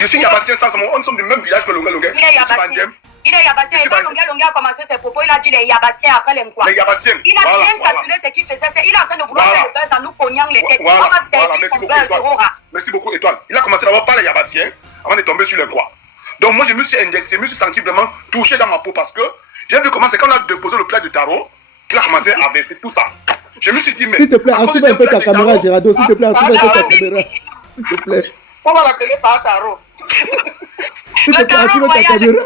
Je suis Yabassien sans mon. Nous sommes du même village que Longa Longa. Il est Yabassien. Il est Yabassien. Et quand Longa a commencé ses propos, il a dit les Yabassiens après les quoi. Les Yabassiens. Il a bien calculé ce qu'il faisait. Il est en train de vouloir faire le buzz en nous cognant les têtes. Merci beaucoup, Étoile. Il a commencé d'abord par les Yabassiens avant de tomber sur les quoi. Donc moi, je me suis indexé, je me suis senti vraiment touché dans ma peau parce que j'ai vu comment c'est quand on a déposé le plat de tarot qu'il a commencé à verser tout ça. Je me suis dit, mais... S'il te plaît, active un peu ta caméra, Gérardo. S'il te plaît, active un peu ta caméra. S'il te plaît. On va l'appeler par tarot. S'il te plaît, active ta caméra.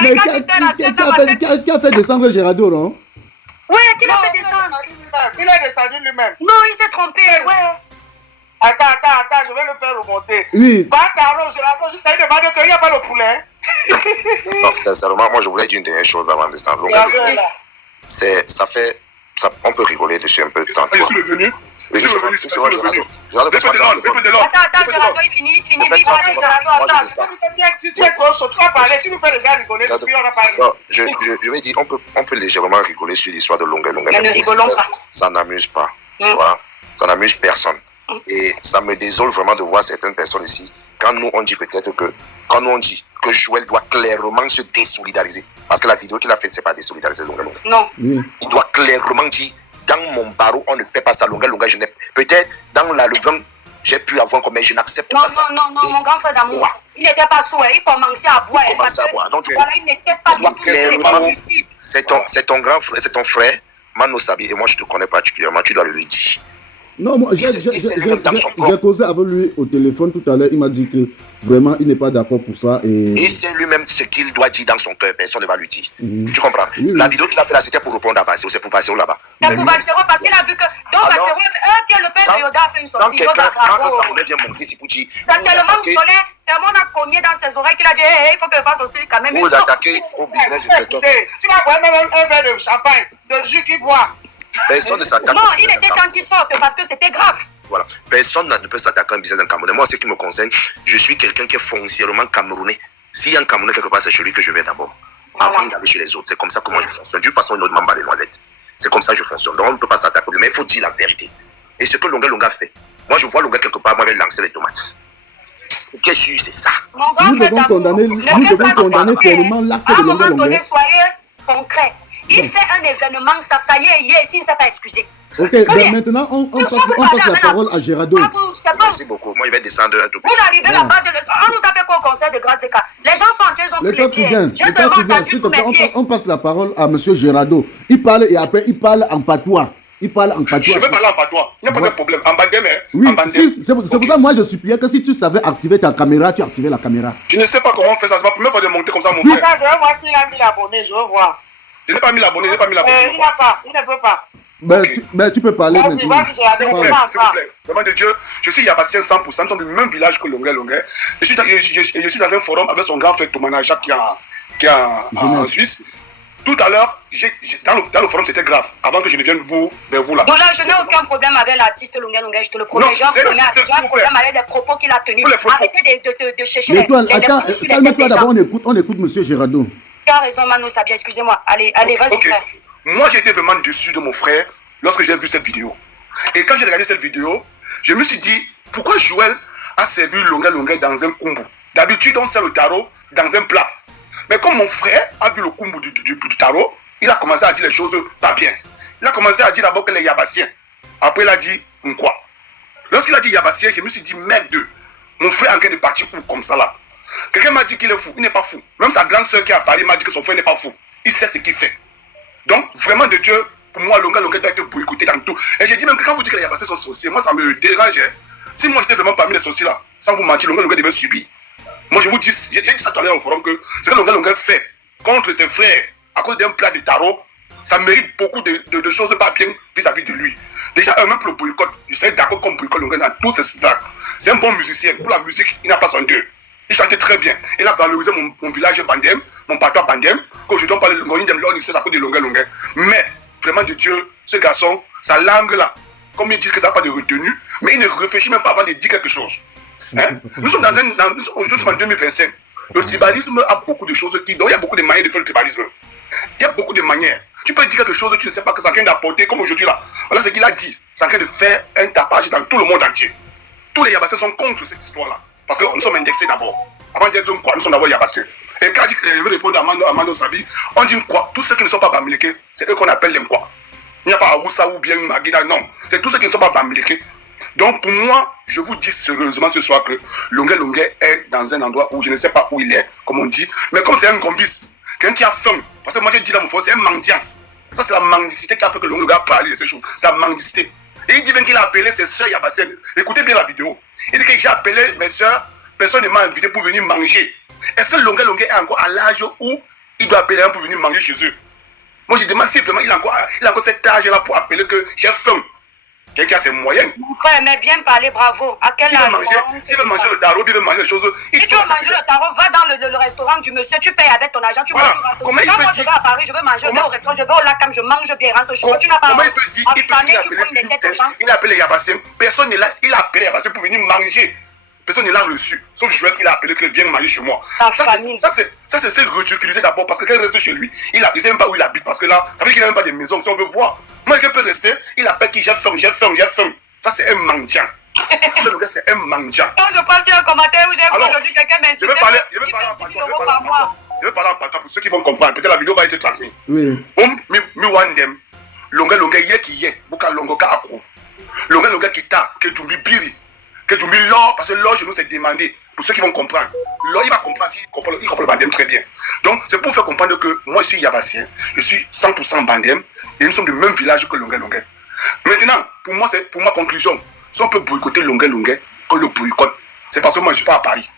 Mais qui a fait descendre Gérardo, non? Ouais, qui l'a fait descendre? Il a descendu lui-même. Non, il s'est trompé, ouais. Attends, je vais le faire remonter. Oui. Par tarot, Gérardo, juste à lui demander qu'il n'y a pas le poulet. Non, sincèrement, moi je voulais dire une dernière chose avant de descendre. On peut rigoler dessus un peu de temps. Je suis revenu. Je suis revenu. Attends, Gérardo, il finit. Tu es trop chaud, tu vas parler, tu nous fais déjà rigoler. Non, je vais dire, on peut légèrement rigoler sur l'histoire de Longa Longa. Mais ne rigolons pas. Ça n'amuse pas, tu vois. Ça n'amuse personne. Et ça me désole vraiment de voir certaines personnes ici, quand nous on dit peut-être que, Joël doit clairement se désolidariser. Parce que la vidéo qu'il a faite, c'est pas désolidariser Longa Longa. Non. Il doit clairement dire, dans mon barreau, on ne fait pas ça, Longa Longa, je n'ai... Peut-être, dans la levant, j'ai pu avoir comme je n'accepte pas ça. Non, mon grand frère d'amour. Il n'était pas sourd, il commençait à boire. Donc, voilà, il n'était pas lucide. C'est ton grand frère, c'est ton frère, Mano Sabi, et moi je te connais particulièrement, tu dois le lui dire. Non, moi, j'ai causé avec lui au téléphone tout à l'heure. Il m'a dit que vraiment, il n'est pas d'accord pour ça. Et c'est lui-même ce qu'il doit dire dans son cœur. Personne ne va lui dire. Tu comprends? La vidéo qu'il a fait là, c'était pour répondre à Vassero. C'est pour Vassero là-bas. C'est pour Vassero parce qu'il a vu que. Donc, Vassero, qui est le père de Yoda, a fait une sortie. Yoda, bravo. On vient monter, c'est pour dire. Il a tellement violé, tellement on a cogné dans ses oreilles qu'il a dit il faut que je fasse aussi quand même. Vous attaquez au business du secteur. Tu vas boire même un verre de champagne, de jus qu'il boit. Personne ne s'attaque. Non, il était temps qu'il sorte parce que c'était grave. Voilà. Personne ne peut s'attaquer à un business d'un Camerounais. Moi, ce qui me concerne, je suis quelqu'un qui est foncièrement camerounais. S'il y a un Camerounais quelque part, c'est chez lui que je vais d'abord. Avant d'aller chez les autres. C'est comme ça que moi je fonctionne. D'une façon ou d'une autre, m'en les noisettes. C'est comme ça que je fonctionne. Donc on ne peut pas s'attaquer. Mais il faut dire la vérité. Et ce que Longa Longa fait. Moi, je vois Longa quelque part, moi, je vais lancer les tomates. Qu'est-ce que c'est ça? Nous devons condamner fermement l'acte de Longa Longa. Soyez concret. Il fait un événement, ça y est, il ne s'est pas excusé. Ok, ben maintenant on passe la parole à Gérardo. Merci beaucoup. Moi, je vais descendre un tout petit peu. Vous arrivez là-bas, on nous a fait quoi au conseil de grâce des cas? Les gens sont entrés, ils ont pris les pieds. J'ai seulement entendu sous mes pieds. On passe la parole à monsieur Gérardo. Il parle et après il parle en patois. Je vais parler en patois. Il n'y a pas de problème. En bandem, hein? Oui, c'est pour ça que moi je suppliais que si tu savais activer ta caméra, tu activais la caméra. Je ne sais pas comment on fait ça. C'est la première fois de monter comme ça, mon frère. Je veux voir s'il a mis l'abonné, je veux voir. Je n'ai pas mis l'abonné, Il ne peut pas. Ben, tu peux parler maintenant. S'il vous plaît. Vraiment de Dieu, je suis Yabassien 100%. Nous sommes du même village que Longa Longa. Je suis dans un forum avec son grand frère Toumana Jacques qui est en Suisse. Tout à l'heure, dans le forum, c'était grave. Avant que je ne vienne vers vous là. Non, là, je n'ai aucun problème avec l'artiste Longa Longa. Je te le promets. J'ai un problème avec les propos qu'il a tenus. Arrêtez de chercher les calme-toi d'abord, on écoute monsieur Gérardo. Tu as raison, Mano Sabia, excusez-moi. Allez, vas-y, frère. Moi, j'ai été vraiment déçu de mon frère lorsque j'ai vu cette vidéo. Et quand j'ai regardé cette vidéo, je me suis dit, pourquoi Joël a servi Longa Longa dans un kumbu? D'habitude, on sert le tarot dans un plat. Mais comme mon frère a vu le kumbu du tarot, il a commencé à dire les choses pas bien. Il a commencé à dire d'abord que les Yabassiens. Après, il a dit, quoi? Lorsqu'il a dit Yabassiens, je me suis dit, merde, mon frère est en train de partir comme ça là. Quelqu'un m'a dit qu'il est fou. Il n'est pas fou. Même sa grande soeur qui est à Paris m'a dit que son frère n'est pas fou. Il sait ce qu'il fait. Donc, vraiment de Dieu, pour moi, Longa Longa doit être boycotté dans tout. Et j'ai dit même que quand vous dites que les Yabassés sont sorciers, moi ça me dérange. Si moi j'étais vraiment parmi les sorciers là, sans vous mentir, Longa Longa devait subir. Moi je vous dis, j'ai dit ça tout à l'heure au forum que ce que Longa Longa fait contre ses frères à cause d'un plat de tarot, ça mérite beaucoup de choses pas bien vis-à-vis de lui. Déjà, même pour le boycott, je serais d'accord comme boycott Longa dans tous ces stacks. C'est un bon musicien. Pour la musique, il n'a pas son deux. Il chantait très bien. Il a valorisé mon village Bandem, mon patois Bandem, qu'aujourd'hui on parle de Ngoni Demlon, ici ça coûte de Longa Longa. Mais, vraiment de Dieu, ce garçon, sa langue là, comme il dit que ça n'a pas de retenue, mais il ne réfléchit même pas avant de dire quelque chose. Hein? Nous sommes aujourd'hui en 2025. Le tribalisme a beaucoup de choses donc il y a beaucoup de manières de faire le tribalisme. Il y a beaucoup de manières. Tu peux dire quelque chose, tu ne sais pas que c'est en train d'apporter, comme aujourd'hui là. Voilà ce qu'il a dit. C'est en train de faire un tapage dans tout le monde entier. Tous les Yabassés sont contre cette histoire-là. Parce que nous sommes indexés d'abord. Avant de dire quoi, nous sommes d'abord Yabassés. Et quand je veux répondre à Mando Sabi, on dit quoi? Tous ceux qui ne sont pas Bamileke, c'est eux qu'on appelle les quoi. Il n'y a pas Awoussa ou bien Magida, non. C'est tous ceux qui ne sont pas Bamileke. Donc pour moi, je vous dis sérieusement ce soir que Longué Longué est dans un endroit où je ne sais pas où il est, comme on dit. Mais comme c'est un gombis, quelqu'un qui a faim, parce que moi j'ai dit là, mon frère, c'est un mendiant. Ça c'est la mendicité qui a fait que Longué Longué a parlé de ces choses. C'est la mendicité. Et il dit bien qu'il a appelé ses soeurs Yabassé. Écoutez bien la vidéo. Il dit que j'ai appelé mes soeurs, personne ne m'a invité pour venir manger. Est-ce que Longué Longué est encore à l'âge où il doit appeler un pour venir manger chez eux? Moi je demande simplement, il a encore cet âge-là pour appeler que j'ai faim. Quelqu'un a ses moyens. Mon frère, mais bien parler, bravo. À quel âge? S'il veut manger le tarot, il veut manger les choses. Si tu veux manger le tarot, va dans le restaurant du monsieur, tu payes avec ton argent. Tu voilà. Comment il peut moi, dire? Je vais à Paris, je veux manger, je vais au restaurant, je vais au Lacam, je mange bien, rentre chez toi. Tu n'as pas. Comment il peut dire? Il a appelé Yabassé. Personne n'est là. Il a appelé Yabassé pour venir manger. Personne ne l'a reçu. Sauf Joël qui l'a appelé qu'il vienne manger chez moi. Ça, c'est ridiculisé d'abord parce que quand il reste chez lui, il ne sait même pas où il habite. Parce que là, ça veut dire qu'il n'a même pas de maison. Si on veut voir, moi, quelqu'un peut rester, il appelle qui j'ai faim, j'ai faim, j'ai faim. Ça, c'est un mendiant. C'est un mendiant. Quand je passe sur un commentaire où j'ai aujourd'hui quelqu'un m'insulte, je vais parler en patron pour ceux qui vont comprendre. Peut-être la vidéo va être transmise. Oui. Mi wandem. Longue ye qui est. Bouka longoka akro. Longue qui t'a. Que tu biri. Que tu l'or. Parce que l'or, je nous ai demandé. Pour ceux qui vont comprendre. L'or, il va comprendre. Il comprend le bandem très bien. Donc, c'est pour faire comprendre que moi, je suis Yabassien. Je suis 100% bandem. Et nous sommes du même village que Longue. Maintenant, pour ma conclusion, si on peut boycotter Longue, qu'on le boycotte, c'est parce que moi je ne suis pas à Paris.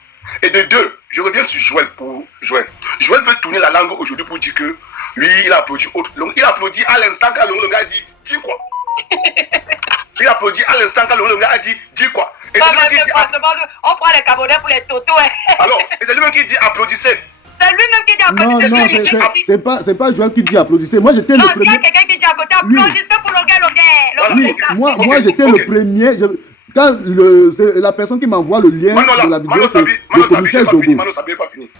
Et de deux, je reviens sur Joël pour Joël. Joël veut tourner la langue aujourd'hui pour dire que lui, il a applaudi autre. Il a applaudi à l'instant quand Longue a dit dis quoi. Il a applaudi à l'instant quand Longue a dit dis quoi. Et c'est lui qui dit on prend les Camerounais pour les totos. Alors, et c'est lui-même qui dit applaudissez. C'est lui-même qui dit applaudissez. Non, c'est pas Joël qui dit applaudissez. Moi, j'étais le premier. Non, s'il y a quelqu'un qui dit à côté applaudissez pour Longue. Moi, j'étais le premier. Quand c'est la personne qui m'envoie le lien de la vidéo, c'est le commissaire Zogo. Mano Sabi n'est pas fini.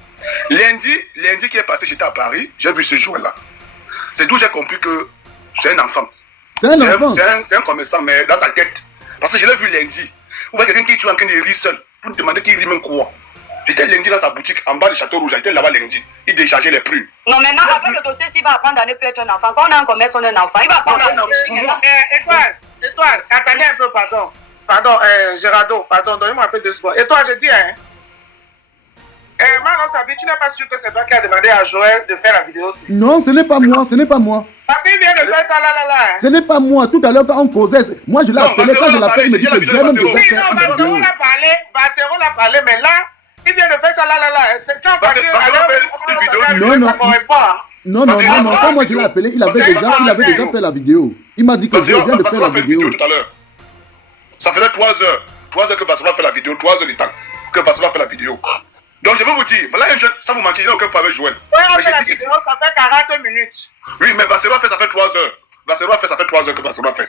Lundi qui est passé, j'étais à Paris, j'ai vu ce jour-là. C'est d'où j'ai compris que c'est un enfant. C'est un commerçant, mais dans sa tête. Parce que je l'ai vu lundi. Vous voyez quelqu'un qui est en train de rire seul. Vous me demandez qui rit même quoi. J'étais lundi dans sa boutique en bas du Château Rouge. J'étais là-bas lundi. Il déchargeait les prunes. Non, maintenant, avec le dossier, s'il va apprendre à ne plus être un enfant, quand on a un commerce, on est un enfant. Il va apprendre à Étoile, attendez un peu, pardon. Pardon, Gérardo, pardon, donnez-moi un peu de secondes. Et toi, je dis, Mano Sabi, tu n'es pas sûr que c'est toi qui as demandé à Joël de faire la vidéo aussi? Non, ce n'est pas moi, Parce qu'il vient de faire ça là. Ce n'est pas moi. Tout à l'heure, quand on causait, moi je l'ai appelé, quand je l'appelle, il me dit que j'ai même déjà fait une vidéo. Bassero l'a parlé, mais là, il vient de faire ça là. C'est quand Non, quand moi je l'ai appelé, il avait déjà fait la vidéo. Il m'a dit que je viens de faire la vidéo tout à l'heure. Ça faisait 3 heures. 3 heures que Barcelone a fait la vidéo, 3 heures de temps que Barcelone a fait la vidéo. Donc je vais vous dire, voilà un jeune, ça vous mentir, il n'y a aucun problème avec Joël. Mais la vidéo, ça fait 40 minutes. Oui, mais Barcelone a fait, ça fait 3 heures. Barcelone a fait, ça fait 3 heures que Barcelone a fait.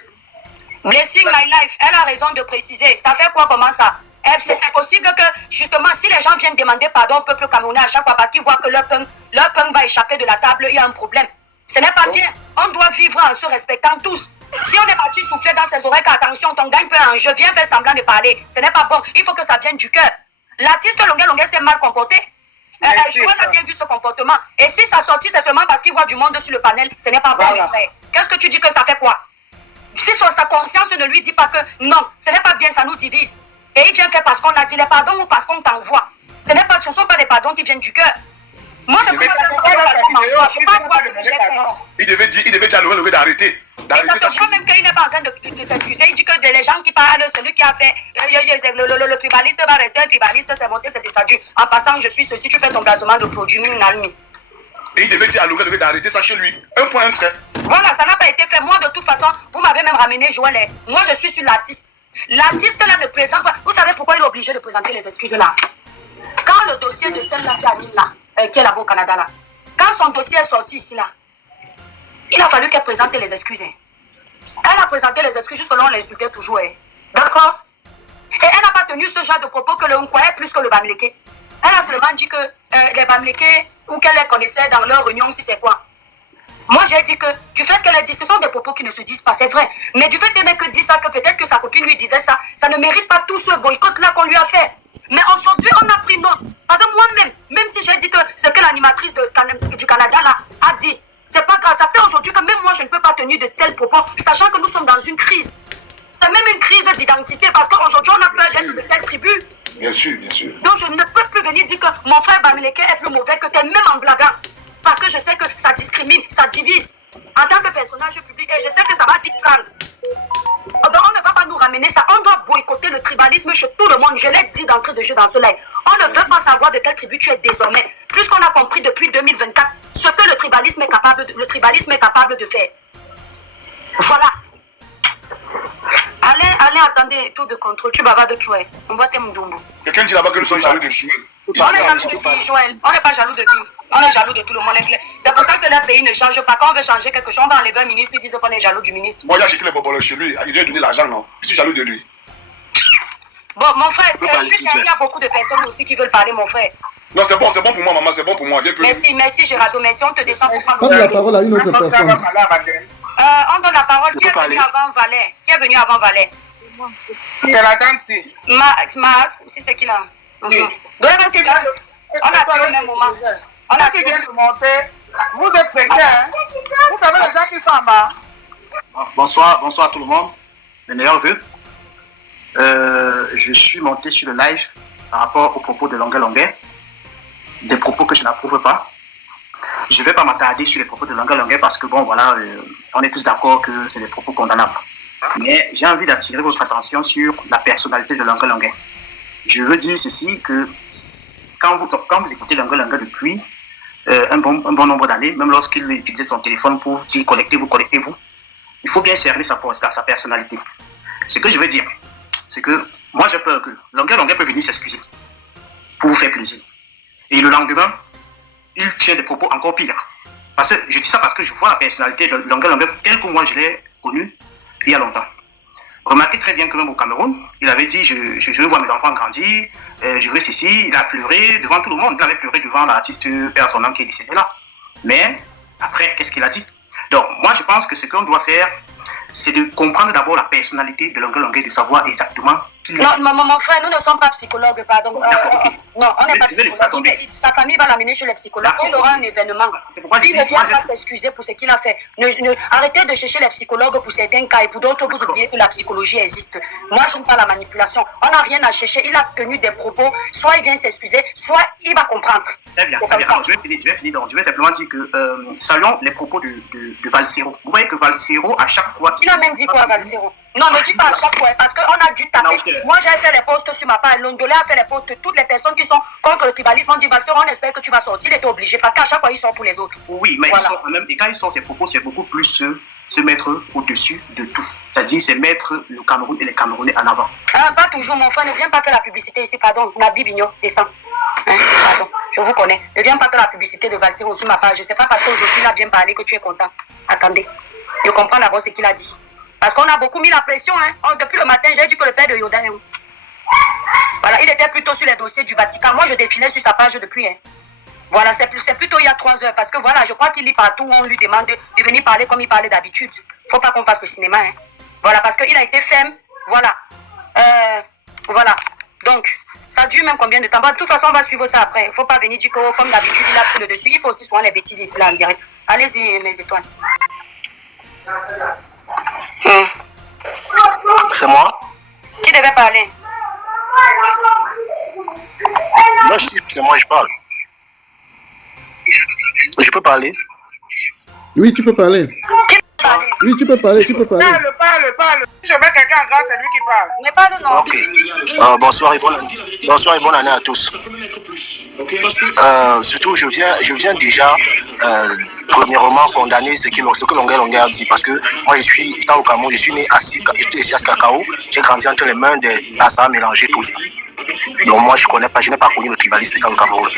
Blessing my life, elle a raison de préciser. Ça fait quoi, comment ça? C'est possible que, justement, si les gens viennent demander pardon au peuple camerounais à chaque fois parce qu'ils voient que leur punk va échapper de la table, il y a un problème. Ce n'est pas bien. On doit vivre en se respectant tous. Si on est parti souffler dans ses oreilles, attention, ton gagne peut un jeu, viens faire semblant de parler. Ce n'est pas bon. Il faut que ça vienne du cœur. L'artiste Longue s'est mal comporté. Joël a bien vu ce comportement. Et si ça sortit, c'est seulement parce qu'il voit du monde sur le panel. Ce n'est pas bon. Voilà. Qu'est-ce que tu dis que ça fait quoi? Si sa conscience ne lui dit pas que non, ce n'est pas bien, ça nous divise. Et il vient faire parce qu'on a dit les pardons ou parce qu'on t'envoie. Ce ne sont pas des pardons qui viennent du cœur. Moi, je ne peux pas il devait dire à Longue d'arrêter. Et ça se voit même qu'il n'est pas en train de s'excuser. Il dit que les gens qui parlent, celui qui a fait le tribaliste va rester un tribaliste, c'est monté, c'est descendu. En passant, je suis ceci, tu fais ton placement de produit, Et il devait dire à Longue d'arrêter ça chez lui. Un point, un trait. Voilà, ça n'a pas été fait. Moi, de toute façon, vous m'avez même ramené Joël. Moi, je suis sur l'artiste. L'artiste là ne présente pas. Vous savez pourquoi il est obligé de présenter les excuses là? Quand le dossier de celle-là qui anime là, qui est là-bas au Canada là, quand son dossier est sorti ici là, il a fallu qu'elle présente les excuses. Elle a présenté les excuses juste selon l'insultait toujours. D'accord? Et elle n'a pas tenu ce genre de propos que le Nkwa est plus que le Bamileke. Elle a seulement dit que les Bamileke ou qu'elle les connaissait dans leur réunion, si c'est quoi. Moi, j'ai dit que du fait qu'elle a dit, ce sont des propos qui ne se disent pas, c'est vrai. Mais du fait qu'elle n'ait que dit ça, que peut-être que sa copine lui disait ça, ça ne mérite pas tout ce boycott-là qu'on lui a fait. Mais aujourd'hui, on a pris note. Parce que moi-même, même si j'ai dit que ce que l'animatrice du Canada là, a dit, c'est pas grave. Ça fait aujourd'hui que même moi, je ne peux pas tenir de tels propos, sachant que nous sommes dans une crise. C'est même une crise d'identité, parce qu'aujourd'hui, on a peur d'être de telle tribu. Bien sûr, bien sûr. Donc, je ne peux plus venir dire que mon frère Bamileke est plus mauvais que tel, même en blaguant. Parce que je sais que ça discrimine, ça divise. En tant que personnage public, et je sais que ça va vite prendre. Donc, on ne va pas nous ramener ça. On doit boycotter le tribalisme chez tout le monde. Je l'ai dit d'entrée de jeu dans ce live. On ne veut pas savoir de quelle tribu tu es désormais. Puisqu'on a compris depuis 2024 ce que le tribalisme est capable de faire. Voilà. Allez, attendez, tour de contrôle. Tu bavardes de toi. On voit tes mdoumbo. Quelqu'un dit là-bas que nous sommes jaloux de Joël. On est jaloux de qui, Joël? On n'est pas jaloux de qui? On est jaloux de tout le monde. C'est pour ça que le pays ne change pas. Quand on veut changer quelque chose, on va enlever un ministre, ils disent qu'on est jaloux du ministre. Moi, j'ai acheté les bobolos chez lui. Il lui a donné l'argent, non? Je suis jaloux de lui. Bon, mon frère, il y a beaucoup de personnes aussi qui veulent parler, mon frère. Non, c'est bon pour moi, maman, c'est bon pour moi. Viens plus. Merci, Gérardo. Merci, on te descend pour prendre. Passe la parole à une autre personne. On donne la parole. Qui est venu avant Valais? Qui est venu avant Valais? C'est la dame-ci. Mars, si c'est qui là? Oui. Donc, parce que on a pris au même moment. On a qui vient de monter. Vous êtes pressés, hein? Vous savez les gens qui sont en bas. Bonsoir tout le monde. Les meilleurs vœux. Je suis monté sur le live par rapport aux propos de Longuet, des propos que je n'approuve pas. Je ne vais pas m'attarder sur les propos de Longuet parce que bon voilà, on est tous d'accord que c'est des propos condamnables. Mais j'ai envie d'attirer votre attention sur la personnalité de Longuet. Je veux dire ceci, que quand vous écoutez Longuet depuis un bon nombre d'années, même lorsqu'il utilisait son téléphone pour dire connectez-vous, il faut bien cerner sa personnalité. Ce que je veux dire, c'est que moi j'ai peur que Longuet peut venir s'excuser pour vous faire plaisir. Et le lendemain, il tient des propos encore pires. Parce que je dis ça parce que je vois la personnalité de Longuet telle que moi je l'ai connue il y a longtemps. Remarquez très bien que même au Cameroun, il avait dit je veux voir mes enfants grandir, je veux ceci, il a pleuré devant tout le monde, il avait pleuré devant l'artiste père son nom qui est décédé là. Mais après, qu'est-ce qu'il a dit? Donc moi je pense que ce qu'on doit faire, c'est de comprendre d'abord la personnalité de Longuet, de savoir exactement qui il est. Non, mon frère, nous ne sommes pas psychologues, pardon. Okay. Non, on n'est pas psychologues. Sa famille va l'amener chez les psychologues. Il aura un événement. Il ne vient pas s'excuser pour ce qu'il a fait. Arrêtez de chercher les psychologues pour certains cas et pour d'autres, vous oubliez que la psychologie existe. Moi, je n'aime pas la manipulation. On n'a rien à chercher. Il a tenu des propos. Soit il vient s'excuser, soit il va comprendre. Très bien. Alors, je vais finir donc. Je vais simplement dire que saluons les propos de Valsero. Vous voyez que Valsero, à chaque fois... Il a même dit quoi, Valsero? Non, ne dis pas à chaque fois, parce qu'on a dû taper. Moi, j'ai fait les posts sur ma page. Londolé a fait les posts. Toutes les personnes qui sont contre le tribalisme ont dit, Valsero, on espère que tu vas sortir. Il était obligé, parce qu'à chaque fois, ils sont pour les autres. Oui, mais voilà. Ils sont quand même, et quand ils sortent ces propos, c'est beaucoup plus se mettre au-dessus de tout. C'est-à-dire, c'est mettre le Cameroun et les Camerounais en avant. Pas toujours, mon frère. Ne viens pas faire la publicité ici, pardon. Nabi Bignon, descends. Pardon, je vous connais. Ne viens pas faire la publicité de Valsero sur ma page. Je ne sais pas parce qu'aujourd'hui, il a bien parlé que tu es content. Attendez. Je comprends d'abord ce qu'il a dit. Parce qu'on a beaucoup mis la pression. Depuis le matin, j'ai dit que le père de Yoda est où? Voilà, il était plutôt sur les dossiers du Vatican. Moi, je défilais sur sa page depuis. Voilà, c'est plutôt il y a 3 heures. Parce que voilà, je crois qu'il lit partout où on lui demande de venir parler comme il parlait d'habitude. Il ne faut pas qu'on fasse le cinéma. Voilà, parce qu'il a été ferme. Voilà. Voilà. Donc, ça dure même combien de temps? Bon, de toute façon, on va suivre ça après. Il ne faut pas venir dire que, comme d'habitude, il a pris le dessus. Il faut aussi souvent les bêtises ici, là, en direct. Allez-y, mes étoiles. C'est moi. Qui devait parler? Non, c'est moi, je parle. Je peux parler? Oui, tu peux parler. Oui, tu peux parler, tu peux parler. Parle. Si je mets quelqu'un en grâce, c'est lui qui parle. Mais parle, non. Ok. Bonsoir et bonne année à tous. Surtout, je viens déjà premièrement condamner ce que Longuet a dit. Parce que moi, étant au Cameroun, je suis né à Cacao. J'ai grandi entre les mains des Bassa mélangés tous. Donc moi, je n'ai pas connu le tribalisme dans le Cameroun.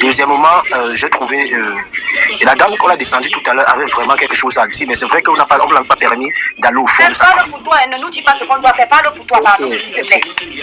Deuxièmement, j'ai trouvé... et la dame qu'on a descendue tout à l'heure avait vraiment quelque chose à dire, mais c'est vrai qu'on ne l'a pas permis d'aller au fond de sa parle pour toi, ne nous dis pas ce qu'on doit faire. Parle pour toi, pardon, s'il te plaît.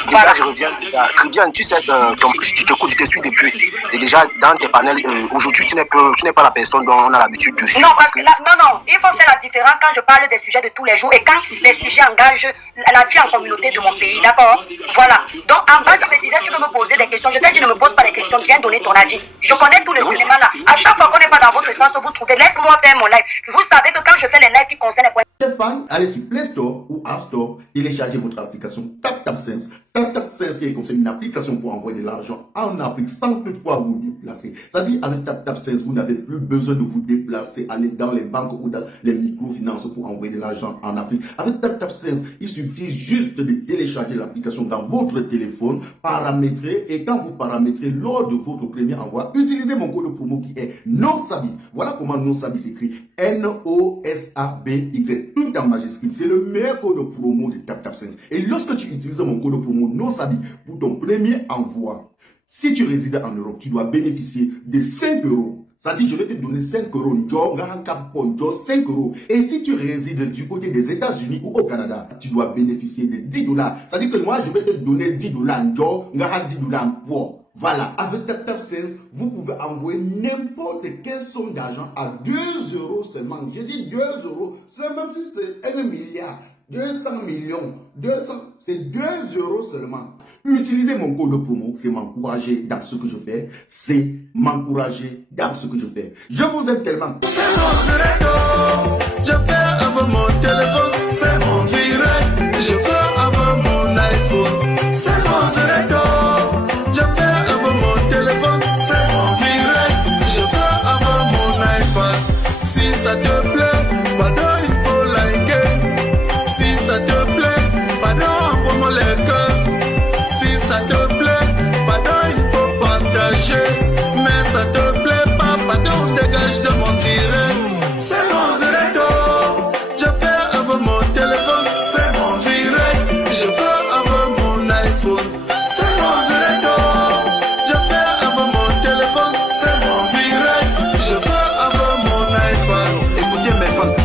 Déjà, je reviens. Christian, tu sais, je te suis depuis. Et déjà, dans tes panels, aujourd'hui, tu n'es pas la personne dont on a l'habitude de suivre. Non, parce que là, non, il faut faire la différence quand je parle des sujets de tous les jours et quand les sujets engagent la vie en communauté de mon pays, d'accord? Voilà. Donc, en bas, je me disais, tu peux me poser des questions. Je t'ai dit, ne me pose pas des questions, viens donner ton avis. Je connais tout le cinéma là. À chaque fois qu'on n'est pas dans votre sens, vous trouvez, laisse-moi faire mon live. Vous savez que quand je fais les lives qui concernent les points. Fans, allez sur Play Store ou App Store, téléchargez votre application TapTapSense. TapTapSense qui est comme une application pour envoyer de l'argent en Afrique sans toutefois vous déplacer. C'est-à-dire avec TapTapSense, vous n'avez plus besoin de vous déplacer, aller dans les banques ou dans les microfinances pour envoyer de l'argent en Afrique. Avec TapTapSense, il suffit juste de télécharger l'application dans votre téléphone, paramétrer, et quand vous paramétrez lors de votre premier envoi, utilisez mon code promo qui est NOSABI. Voilà comment NOSABI s'écrit. NOSABY. Tout en majuscule. C'est le meilleur code promo de TapTapSense. Et lorsque tu utilises mon code promo NOSABI pour ton premier envoi, si tu résides en Europe, tu dois bénéficier de 5 euros. C'est-à-dire, je vais te donner 5 euros. 5 euros. Et si tu résides du côté des États-Unis ou au Canada, tu dois bénéficier de 10 dollars. C'est-à-dire que moi, je vais te donner 10 dollars en 10 dollars en poids. Voilà, avec TapTapSense, vous pouvez envoyer n'importe quelle somme d'argent à 2 euros seulement. J'ai dit 2 euros, c'est même si c'est 1 milliard, 200 millions, 200, c'est 2 euros seulement. Utilisez mon code promo, c'est m'encourager dans ce que je fais, c'est m'encourager dans ce que je fais. Je vous aime tellement. C'est mon direct, je fais avec mon téléphone, c'est mon direct, je fais avec mon iPhone, c'est mon direct. Si ça te plaît, pardon, il faut liker. Si ça te plaît, pardon, envoie-moi les cœurs. Si ça te plaît, pardon, il faut partager. Mais ça te plaît pas, pardon, dégage de mon direct. C'est mon direct, oh. Je fais avec mon téléphone. C'est mon direct, je fais avec mon iPhone. C'est mon direct, oh. Je fais avec mon téléphone. C'est mon direct, je fais avec mon iPad.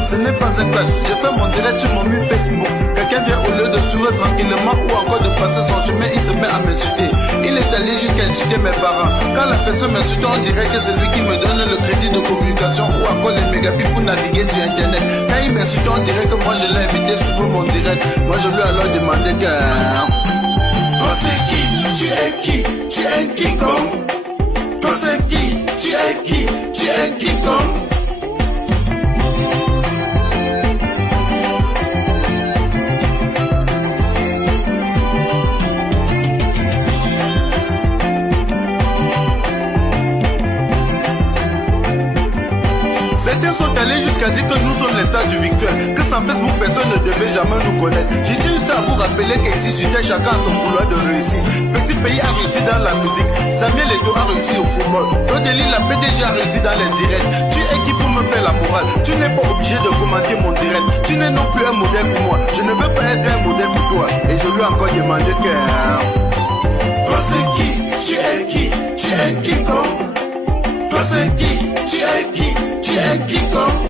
Ce n'est pas un clash, je fais mon direct sur mon mur Facebook. Quelqu'un vient au lieu de sourire tranquillement ou encore de passer son chemin, il se met à m'insulter. Il est allé jusqu'à insulter mes parents. Quand la personne m'insulte, on dirait que c'est lui qui me donne le crédit de communication ou encore les mégabits pour naviguer sur internet. Quand il m'insulte, on dirait que moi je l'ai invité sur mon direct. Moi je lui ai alors demandé que... Toi c'est qui? Tu es qui? Tu es King Kong? Toi c'est qui? Tu es qui? Tu es King Kong? Certains sont allés jusqu'à dire que nous sommes les stars du victoire, que sans Facebook personne ne devait jamais nous connaître. J'ai juste à vous rappeler qu'ici sur Terre chacun a son couloir de réussite. Petit pays a réussi dans la musique, Samuel Eto'o a réussi au football, Frodeli la PDG a réussi dans les directs. Tu es qui pour me faire la morale? Tu n'es pas obligé de commenter mon direct. Tu n'es non plus un modèle pour moi. Je ne veux pas être un modèle pour toi. Et je lui ai encore demandé que... Toi c'est qui? Tu es qui? Tu es King Kong? Toi c'est qui? Tu es qui? Tu es King Kong?